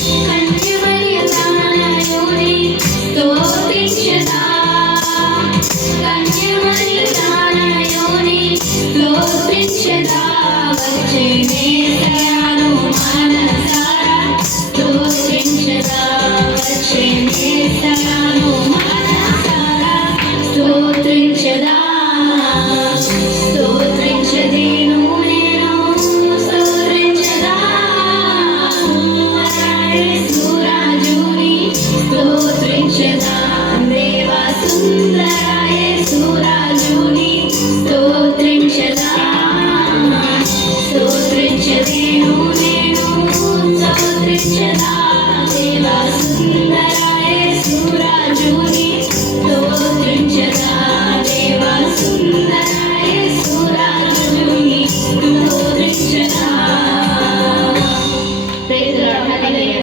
लोपि शदा कञ्चमलि जाले लोपे शदा ज